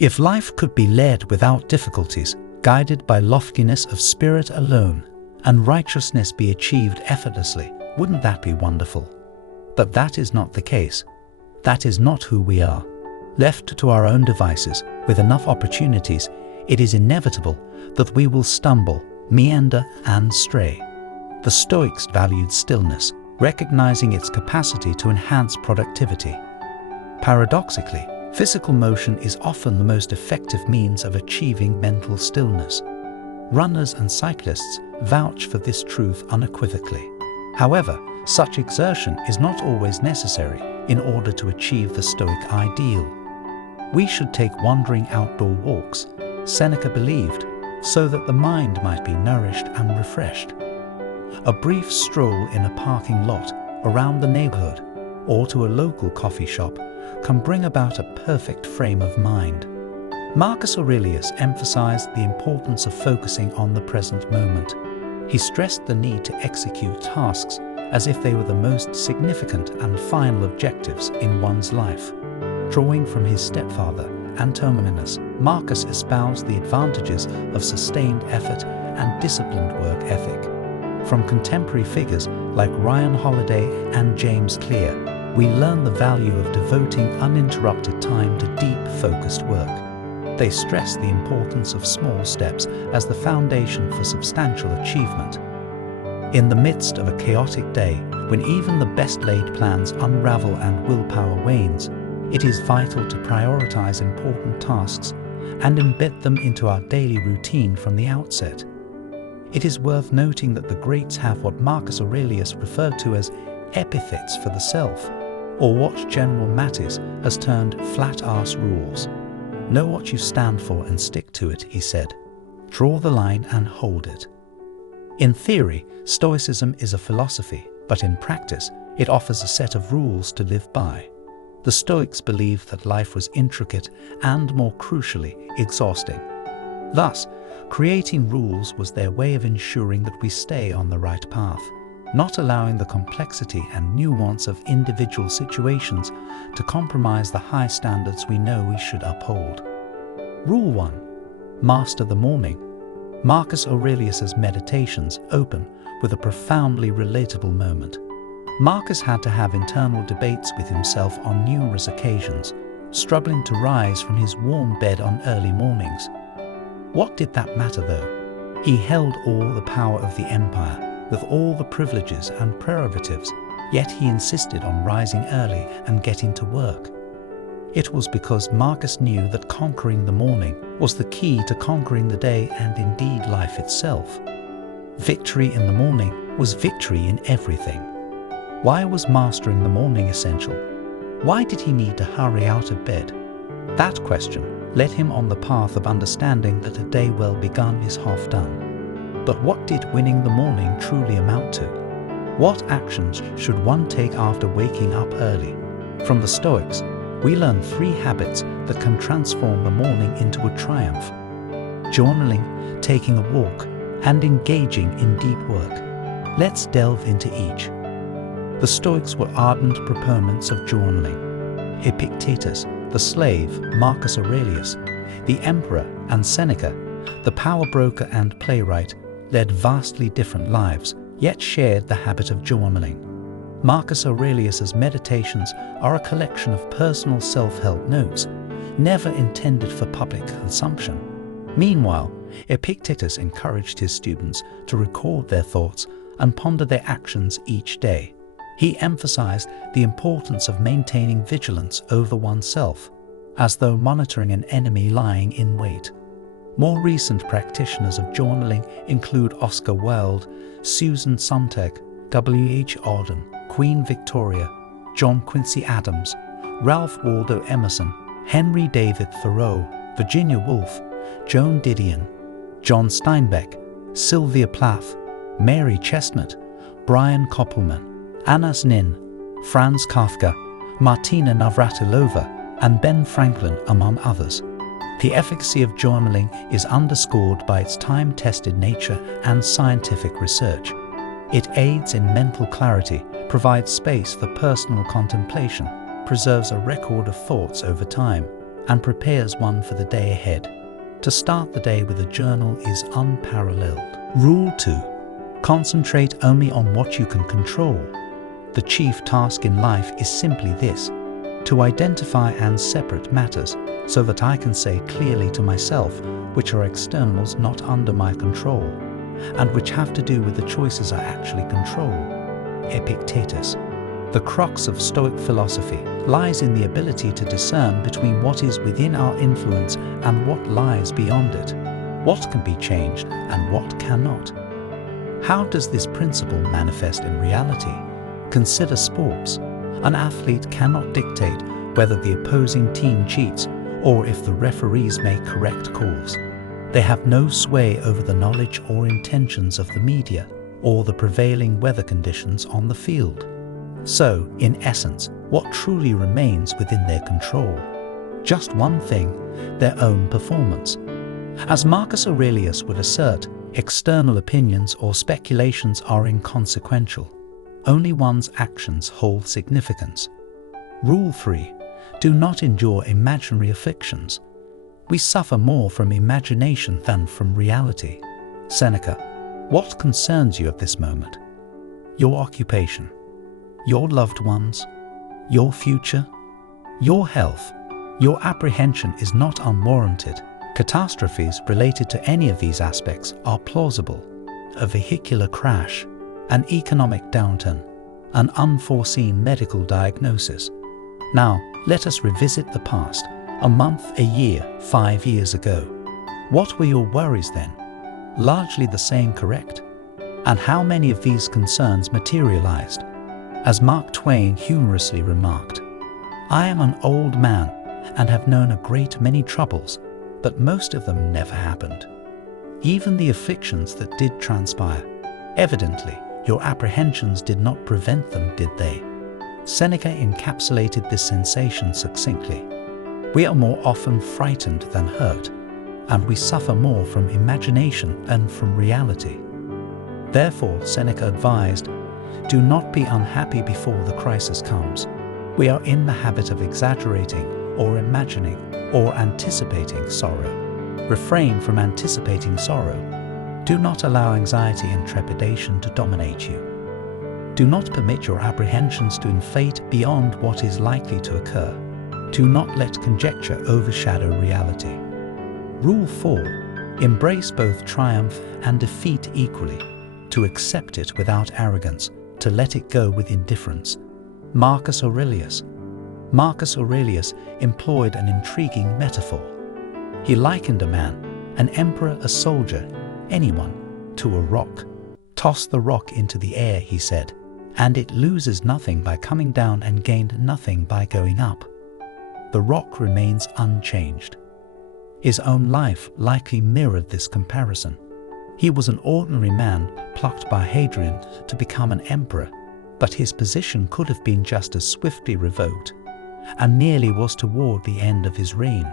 If life could be led without difficulties, guided by loftiness of spirit alone, and righteousness be achieved effortlessly, wouldn't that be wonderful? But that is not the case. That is not who we are. Left to our own devices, with enough opportunities, it is inevitable that we will stumble, meander, and stray. The Stoics valued stillness, recognizing its capacity to enhance productivity. Paradoxically, physical motion is often the most effective means of achieving mental stillness. Runners and cyclists vouch for this truth unequivocally. However, such exertion is not always necessary in order to achieve the Stoic ideal. We should take wandering outdoor walks, Seneca believed, so that the mind might be nourished and refreshed. A brief stroll in a parking lot around the neighborhood or to a local coffee shop can bring about a perfect frame of mind. Marcus Aurelius emphasized the importance of focusing on the present moment. He stressed the need to execute tasks as if they were the most significant and final objectives in one's life. Drawing from his stepfather, Antoninus, Marcus espoused the advantages of sustained effort and disciplined work ethic. From contemporary figures like Ryan Holiday and James Clear, we learn the value of devoting uninterrupted time to deep, focused work. They stress the importance of small steps as the foundation for substantial achievement. In the midst of a chaotic day, when even the best-laid plans unravel and willpower wanes, it is vital to prioritize important tasks and embed them into our daily routine from the outset. It is worth noting that the greats have what Marcus Aurelius referred to as epithets for the self, or what General Mattis has termed flat-ass rules. Know what you stand for and stick to it, he said. Draw the line and hold it. In theory, Stoicism is a philosophy, but in practice, it offers a set of rules to live by. The Stoics believed that life was intricate and, more crucially, exhausting. Thus, creating rules was their way of ensuring that we stay on the right path, not allowing the complexity and nuance of individual situations to compromise the high standards we know we should uphold. Rule 1. Master the morning. Marcus Aurelius's Meditations open with a profoundly relatable moment. Marcus had to have internal debates with himself on numerous occasions, struggling to rise from his warm bed on early mornings. What did that matter though? He held all the power of the empire, with all the privileges and prerogatives, yet he insisted on rising early and getting to work. It was because Marcus knew that conquering the morning was the key to conquering the day and indeed life itself. Victory in the morning was victory in everything. Why was mastering the morning essential? Why did he need to hurry out of bed? That question led him on the path of understanding that a day well begun is half done. But what did winning the morning truly amount to? What actions should one take after waking up early? From the Stoics, we learn 3 habits that can transform the morning into a triumph: journaling, taking a walk, and engaging in deep work. Let's delve into each. The Stoics were ardent proponents of journaling. Epictetus, the slave, Marcus Aurelius, the emperor, and Seneca, the power broker and playwright, led vastly different lives, yet shared the habit of journaling. Marcus Aurelius's Meditations are a collection of personal self-help notes, never intended for public consumption. Meanwhile, Epictetus encouraged his students to record their thoughts and ponder their actions each day. He emphasized the importance of maintaining vigilance over oneself, as though monitoring an enemy lying in wait. More recent practitioners of journaling include Oscar Wilde, Susan Sontag, W.H. Auden, Queen Victoria, John Quincy Adams, Ralph Waldo Emerson, Henry David Thoreau, Virginia Woolf, Joan Didion, John Steinbeck, Sylvia Plath, Mary Chestnut, Brian Koppelman, Anna Nin, Franz Kafka, Martina Navratilova, and Ben Franklin, among others. The efficacy of journaling is underscored by its time-tested nature and scientific research. It aids in mental clarity, provides space for personal contemplation, preserves a record of thoughts over time, and prepares one for the day ahead. To start the day with a journal is unparalleled. Rule 2. Concentrate only on what you can control. The chief task in life is simply this: to identify and separate matters so that I can say clearly to myself which are externals not under my control, and which have to do with the choices I actually control. Epictetus. The crux of Stoic philosophy lies in the ability to discern between what is within our influence and what lies beyond it, what can be changed and what cannot. How does this principle manifest in reality? Consider sports. An athlete cannot dictate whether the opposing team cheats or if the referees make correct calls. They have no sway over the knowledge or intentions of the media or the prevailing weather conditions on the field. So, in essence, what truly remains within their control? Just one thing: their own performance. As Marcus Aurelius would assert, external opinions or speculations are inconsequential. Only one's actions hold significance. Rule 3. Do not endure imaginary afflictions. We suffer more from imagination than from reality. Seneca. What concerns you at this moment? Your occupation, your loved ones, your future, your health. Your apprehension is not unwarranted. Catastrophes related to any of these aspects are plausible. A vehicular crash, an economic downturn, an unforeseen medical diagnosis. Now, let us revisit the past, a month, a year, 5 years ago. What were your worries then? Largely the same, correct? And how many of these concerns materialized? As Mark Twain humorously remarked, "I am an old man and have known a great many troubles, but most of them never happened." Even the afflictions that did transpire, evidently, your apprehensions did not prevent them, did they? Seneca encapsulated this sensation succinctly. We are more often frightened than hurt, and we suffer more from imagination than from reality. Therefore, Seneca advised, do not be unhappy before the crisis comes. We are in the habit of exaggerating or imagining or anticipating sorrow. Refrain from anticipating sorrow. Do not allow anxiety and trepidation to dominate you. Do not permit your apprehensions to inflate beyond what is likely to occur. Do not let conjecture overshadow reality. Rule 4. Embrace both triumph and defeat equally. To accept it without arrogance, to let it go with indifference. Marcus Aurelius. Marcus Aurelius employed an intriguing metaphor. He likened a man, an emperor, a soldier, anyone, to a rock. Toss the rock into the air, he said, and it loses nothing by coming down and gained nothing by going up. The rock remains unchanged. His own life likely mirrored this comparison. He was an ordinary man plucked by Hadrian to become an emperor, but his position could have been just as swiftly revoked, and nearly was toward the end of his reign.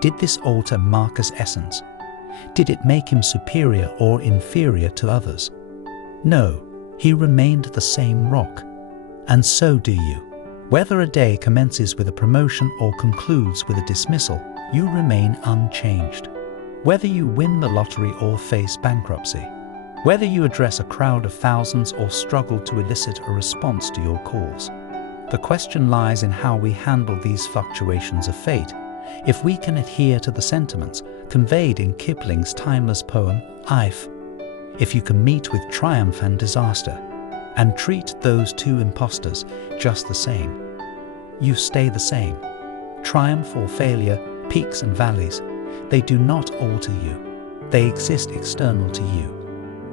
Did this alter Marcus' essence? Did it make him superior or inferior to others? No, he remained the same rock. And so do you. Whether a day commences with a promotion or concludes with a dismissal, you remain unchanged. Whether you win the lottery or face bankruptcy, whether you address a crowd of thousands or struggle to elicit a response to your calls, the question lies in how we handle these fluctuations of fate. If we can adhere to the sentiments conveyed in Kipling's timeless poem, If. If you can meet with triumph and disaster, and treat those two impostors just the same, you stay the same. Triumph or failure, peaks and valleys, they do not alter you. They exist external to you.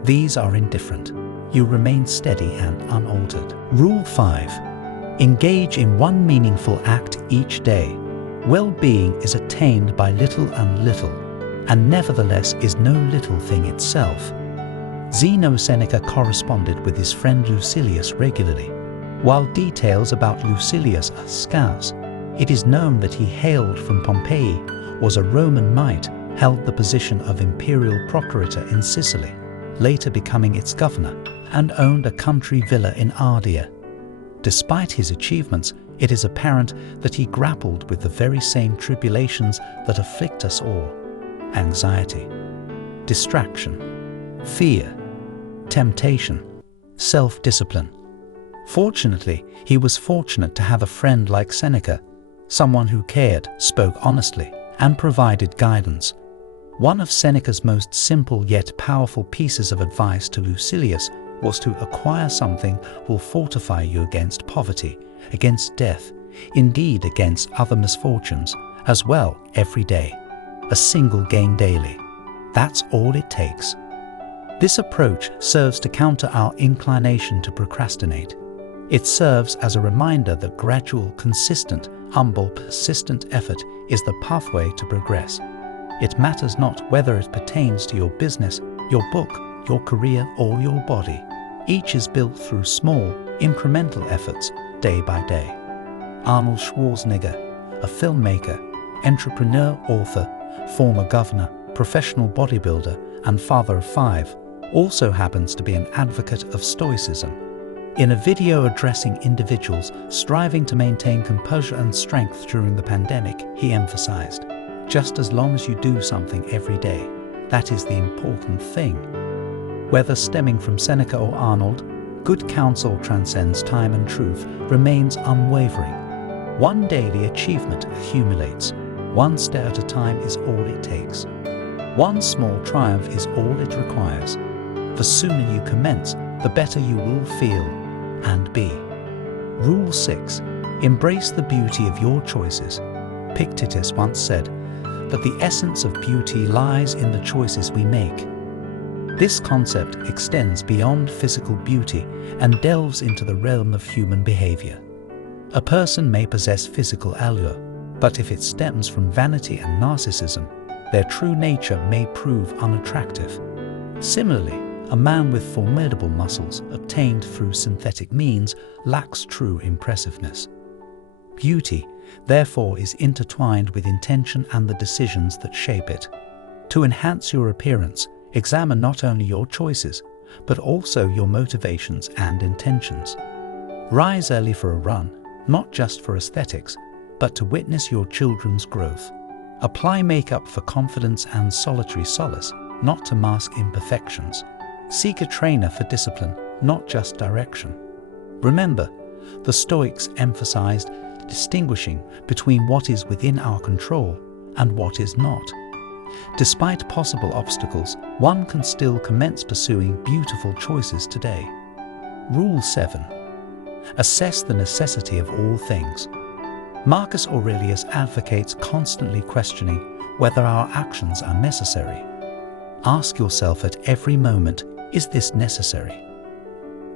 These are indifferent. You remain steady and unaltered. Rule 5. Engage in one meaningful act each day. Well-being is attained by little and little, and nevertheless is no little thing itself. Zeno Seneca corresponded with his friend Lucilius regularly. While details about Lucilius are scarce, it is known that he hailed from Pompeii, was a Roman knight, held the position of imperial procurator in Sicily, later becoming its governor, and owned a country villa in Ardea. Despite his achievements, it is apparent that he grappled with the very same tribulations that afflict us all: anxiety, distraction, fear, temptation, self-discipline. Fortunately, he was fortunate to have a friend like Seneca, someone who cared, spoke honestly, and provided guidance. One of Seneca's most simple yet powerful pieces of advice to Lucilius was to acquire something will fortify you against poverty, against death, indeed against other misfortunes, as well every day. A single gain daily. That's all it takes. This approach serves to counter our inclination to procrastinate. It serves as a reminder that gradual, consistent, humble, persistent effort is the pathway to progress. It matters not whether it pertains to your business, your book, your career, or your body. Each is built through small, incremental efforts, day by day. Arnold Schwarzenegger, a filmmaker, entrepreneur, author, former governor, professional bodybuilder, and father of 5, also happens to be an advocate of Stoicism. In a video addressing individuals striving to maintain composure and strength during the pandemic, he emphasized, just as long as you do something every day, that is the important thing. Whether stemming from Seneca or Arnold, good counsel transcends time and truth remains unwavering. One daily achievement accumulates. One step at a time is all it takes. One small triumph is all it requires. The sooner you commence, the better you will feel and be. Rule 6. Embrace the beauty of your choices. Epictetus once said that the essence of beauty lies in the choices we make. This concept extends beyond physical beauty and delves into the realm of human behavior. A person may possess physical allure, but if it stems from vanity and narcissism, their true nature may prove unattractive. Similarly, a man with formidable muscles obtained through synthetic means lacks true impressiveness. Beauty, therefore, is intertwined with intention and the decisions that shape it. To enhance your appearance, examine not only your choices, but also your motivations and intentions. Rise early for a run, not just for aesthetics, but to witness your children's growth. Apply makeup for confidence and solitary solace, not to mask imperfections. Seek a trainer for discipline, not just direction. Remember, the Stoics emphasized distinguishing between what is within our control and what is not. Despite possible obstacles, one can still commence pursuing beautiful choices today. Rule 7. Assess the necessity of all things. Marcus Aurelius advocates constantly questioning whether our actions are necessary. Ask yourself at every moment, is this necessary?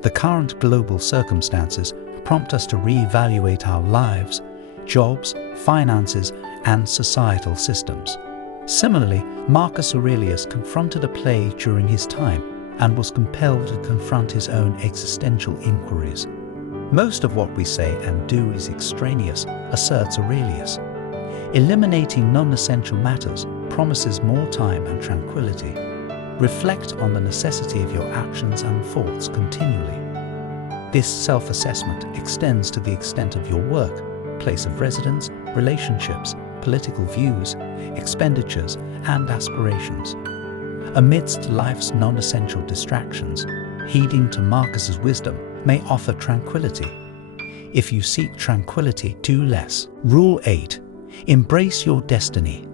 The current global circumstances prompt us to reevaluate our lives, jobs, finances, and societal systems. Similarly, Marcus Aurelius confronted a plague during his time and was compelled to confront his own existential inquiries. Most of what we say and do is extraneous, asserts Aurelius. Eliminating non-essential matters promises more time and tranquility. Reflect on the necessity of your actions and thoughts continually. This self-assessment extends to the extent of your work, place of residence, relationships, political views, expenditures, and aspirations. Amidst life's non-essential distractions, heeding to Marcus's wisdom may offer tranquility. If you seek tranquility, do less. Rule 8. Embrace your destiny.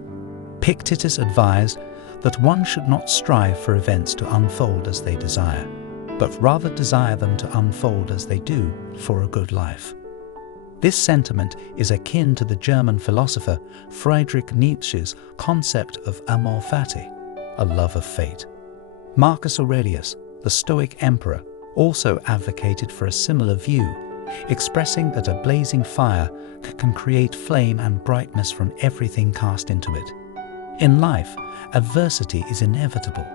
Epictetus advised that one should not strive for events to unfold as they desire, but rather desire them to unfold as they do for a good life. This sentiment is akin to the German philosopher Friedrich Nietzsche's concept of amor fati, a love of fate. Marcus Aurelius, the Stoic emperor, also advocated for a similar view, expressing that a blazing fire can create flame and brightness from everything cast into it. In life, adversity is inevitable.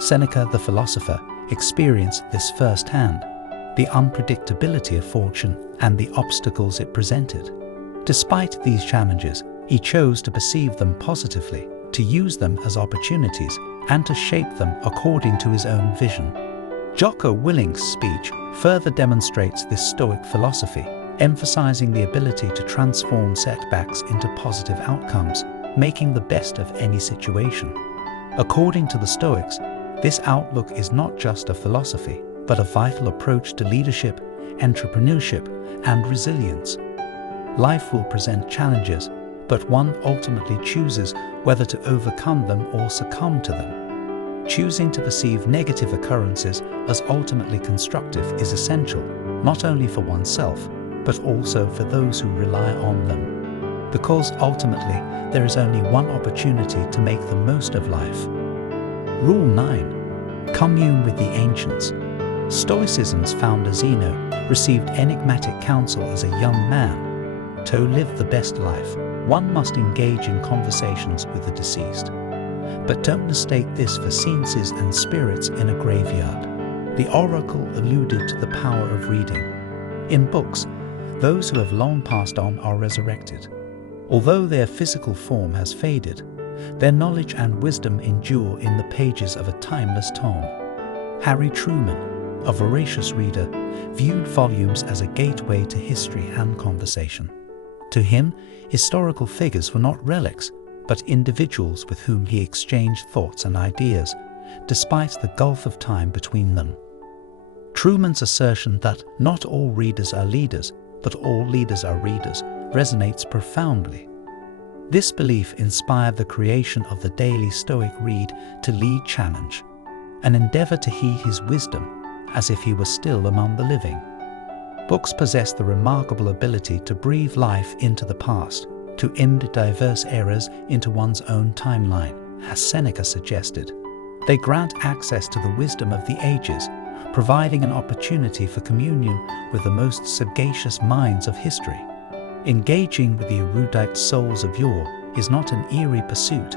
Seneca the philosopher experienced this firsthand, the unpredictability of fortune and the obstacles it presented. Despite these challenges, he chose to perceive them positively, to use them as opportunities, and to shape them according to his own vision. Jocko Willink's speech further demonstrates this Stoic philosophy, emphasizing the ability to transform setbacks into positive outcomes, making the best of any situation. According to the Stoics, this outlook is not just a philosophy, but a vital approach to leadership, entrepreneurship, and resilience. Life will present challenges, but one ultimately chooses whether to overcome them or succumb to them. Choosing to perceive negative occurrences as ultimately constructive is essential, not only for oneself, but also for those who rely on them. Because ultimately, there is only one opportunity to make the most of life. Rule 9. Commune with the ancients. Stoicism's founder Zeno received enigmatic counsel as a young man. To live the best life, one must engage in conversations with the deceased. But don't mistake this for senses and spirits in a graveyard. The oracle alluded to the power of reading. In books, those who have long passed on are resurrected. Although their physical form has faded, their knowledge and wisdom endure in the pages of a timeless tome. Harry Truman, a voracious reader, viewed volumes as a gateway to history and conversation. To him, historical figures were not relics, but individuals with whom he exchanged thoughts and ideas, despite the gulf of time between them. Truman's assertion that not all readers are leaders, but all leaders are readers, resonates profoundly. This belief inspired the creation of the daily Stoic Read to Lead challenge, an endeavor to heed his wisdom as if he were still among the living. Books possess the remarkable ability to breathe life into the past, to end diverse eras into one's own timeline, as Seneca suggested. They grant access to the wisdom of the ages, providing an opportunity for communion with the most sagacious minds of history. Engaging with the erudite souls of yore is not an eerie pursuit.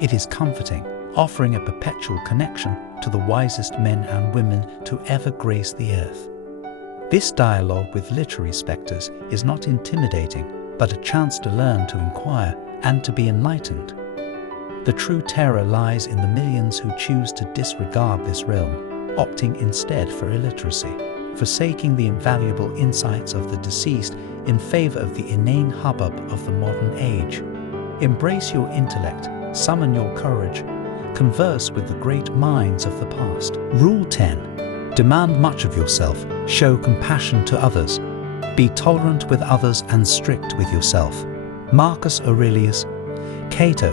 It is comforting, offering a perpetual connection to the wisest men and women to ever grace the earth. This dialogue with literary spectres is not intimidating, but a chance to learn, to inquire, and to be enlightened. The true terror lies in the millions who choose to disregard this realm, opting instead for illiteracy, forsaking the invaluable insights of the deceased in favor of the inane hubbub of the modern age. Embrace your intellect, summon your courage, converse with the great minds of the past. Rule 10. Demand much of yourself, show compassion to others. Be tolerant with others and strict with yourself. Marcus Aurelius. Cato,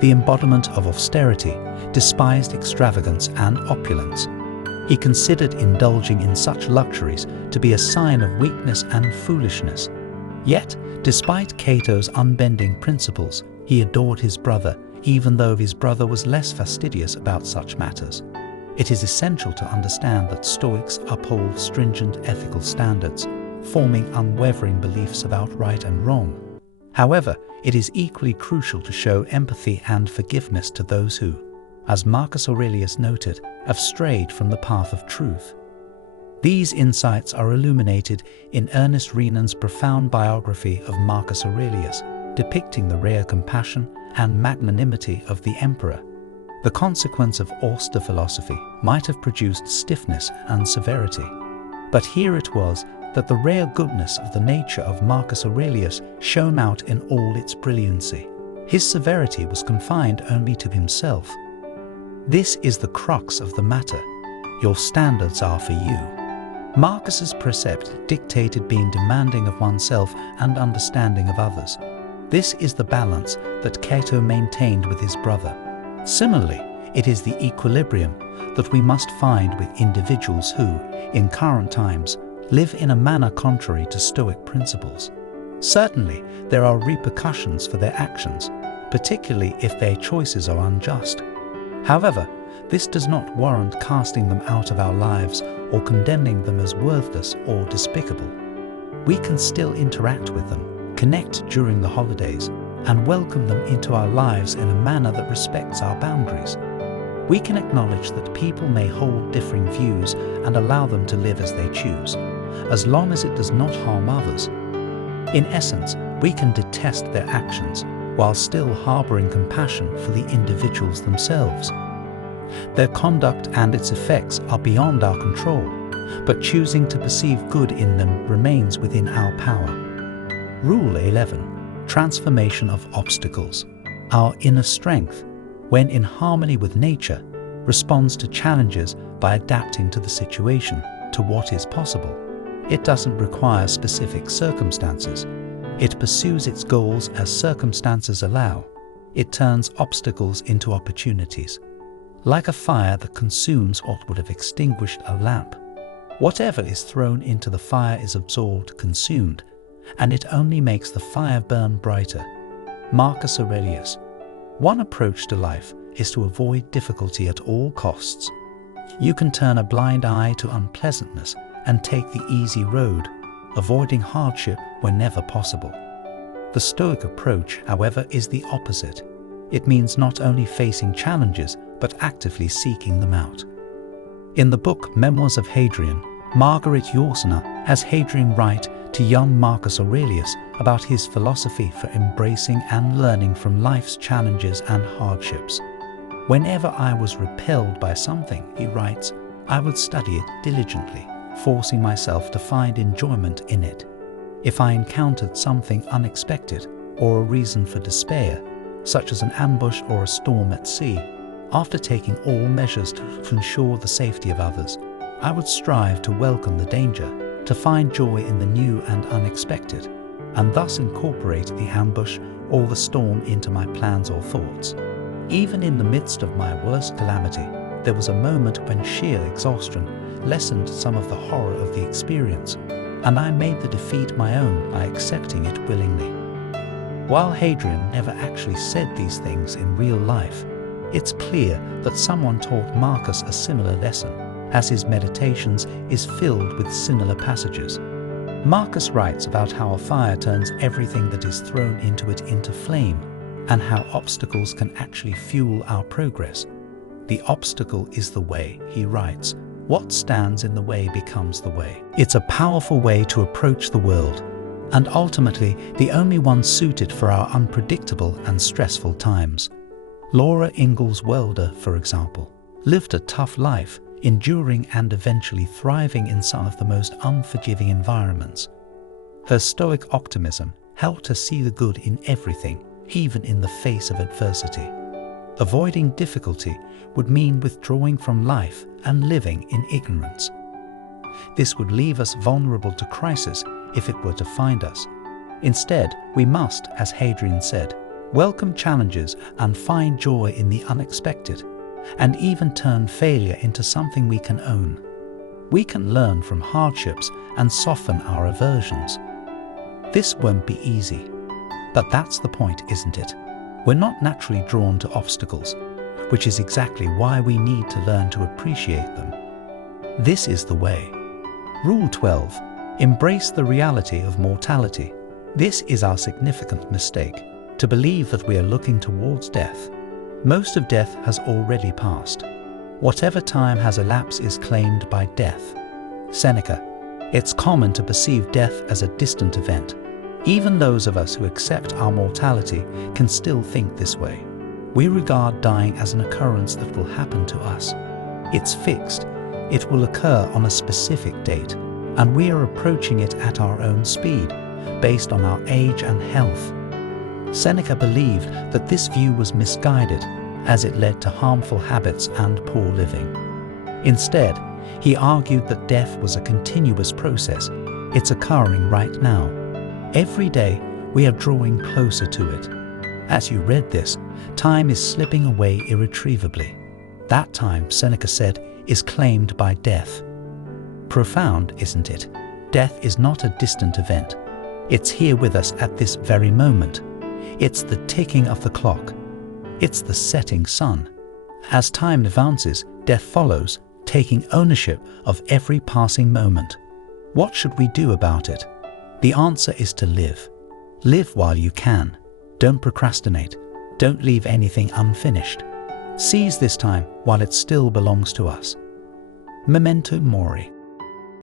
the embodiment of austerity, despised extravagance and opulence. He considered indulging in such luxuries to be a sign of weakness and foolishness. Yet, despite Cato's unbending principles, he adored his brother, even though his brother was less fastidious about such matters. It is essential to understand that Stoics uphold stringent ethical standards, forming unwavering beliefs about right and wrong. However, it is equally crucial to show empathy and forgiveness to those who, as Marcus Aurelius noted, have strayed from the path of truth. These insights are illuminated in Ernest Renan's profound biography of Marcus Aurelius, depicting the rare compassion and magnanimity of the emperor. The consequence of austere philosophy might have produced stiffness and severity. But here it was that the rare goodness of the nature of Marcus Aurelius shone out in all its brilliancy. His severity was confined only to himself. This is the crux of the matter. Your standards are for you. Marcus's precept dictated being demanding of oneself and understanding of others. This is the balance that Cato maintained with his brother. Similarly, it is the equilibrium that we must find with individuals who, in current times, live in a manner contrary to Stoic principles. Certainly, there are repercussions for their actions, particularly if their choices are unjust. However, this does not warrant casting them out of our lives or condemning them as worthless or despicable. We can still interact with them, connect during the holidays, and welcome them into our lives in a manner that respects our boundaries. We can acknowledge that people may hold differing views and allow them to live as they choose, as long as it does not harm others. In essence, we can detest their actions while still harboring compassion for the individuals themselves. Their conduct and its effects are beyond our control, but choosing to perceive good in them remains within our power. Rule 11. Transformation of obstacles. Our inner strength, when in harmony with nature, responds to challenges by adapting to the situation, to what is possible. It doesn't require specific circumstances. It pursues its goals as circumstances allow. It turns obstacles into opportunities. Like a fire that consumes what would have extinguished a lamp. Whatever is thrown into the fire is absorbed, consumed, and it only makes the fire burn brighter. Marcus Aurelius. One approach to life is to avoid difficulty at all costs. You can turn a blind eye to unpleasantness and take the easy road, avoiding hardship whenever possible. The Stoic approach, however, is the opposite. It means not only facing challenges, but actively seeking them out. In the book Memoirs of Hadrian, Margaret Yourcenar has Hadrian write to young Marcus Aurelius about his philosophy for embracing and learning from life's challenges and hardships. Whenever I was repelled by something, he writes, I would study it diligently, forcing myself to find enjoyment in it. If I encountered something unexpected or a reason for despair, such as an ambush or a storm at sea, after taking all measures to ensure the safety of others, I would strive to welcome the danger, to find joy in the new and unexpected, and thus incorporate the ambush or the storm into my plans or thoughts. Even in the midst of my worst calamity, there was a moment when sheer exhaustion lessened some of the horror of the experience, and I made the defeat my own by accepting it willingly. While Hadrian never actually said these things in real life, it's clear that someone taught Marcus a similar lesson, as his meditations is filled with similar passages. Marcus writes about how a fire turns everything that is thrown into it into flame, and how obstacles can actually fuel our progress. The obstacle is the way, he writes. What stands in the way becomes the way. It's a powerful way to approach the world, and ultimately the only one suited for our unpredictable and stressful times. Laura Ingalls Wilder, for example, lived a tough life, enduring and eventually thriving in some of the most unforgiving environments. Her Stoic optimism helped her see the good in everything, even in the face of adversity. Avoiding difficulty would mean withdrawing from life and living in ignorance. This would leave us vulnerable to crisis if it were to find us. Instead, we must, as Hadrian said, welcome challenges and find joy in the unexpected, and even turn failure into something we can own. We can learn from hardships and soften our aversions. This won't be easy, but that's the point, isn't it? We're not naturally drawn to obstacles, which is exactly why we need to learn to appreciate them. This is the way. Rule 12. Embrace the reality of mortality. This is our significant mistake, to believe that we are looking towards death. Most of death has already passed. Whatever time has elapsed is claimed by death. Seneca. It's common to perceive death as a distant event. Even those of us who accept our mortality can still think this way. We regard dying as an occurrence that will happen to us. It's fixed. It will occur on a specific date, and we are approaching it at our own speed, based on our age and health. Seneca believed that this view was misguided, as it led to harmful habits and poor living. Instead, he argued that death was a continuous process. It's occurring right now. Every day, we are drawing closer to it. As you read this, time is slipping away irretrievably. That time, Seneca said, is claimed by death. Profound, isn't it? Death is not a distant event. It's here with us at this very moment. It's the ticking of the clock. It's the setting sun. As time advances, death follows, taking ownership of every passing moment. What should we do about it? The answer is to live. Live while you can. Don't procrastinate. Don't leave anything unfinished. Seize this time while it still belongs to us. Memento mori.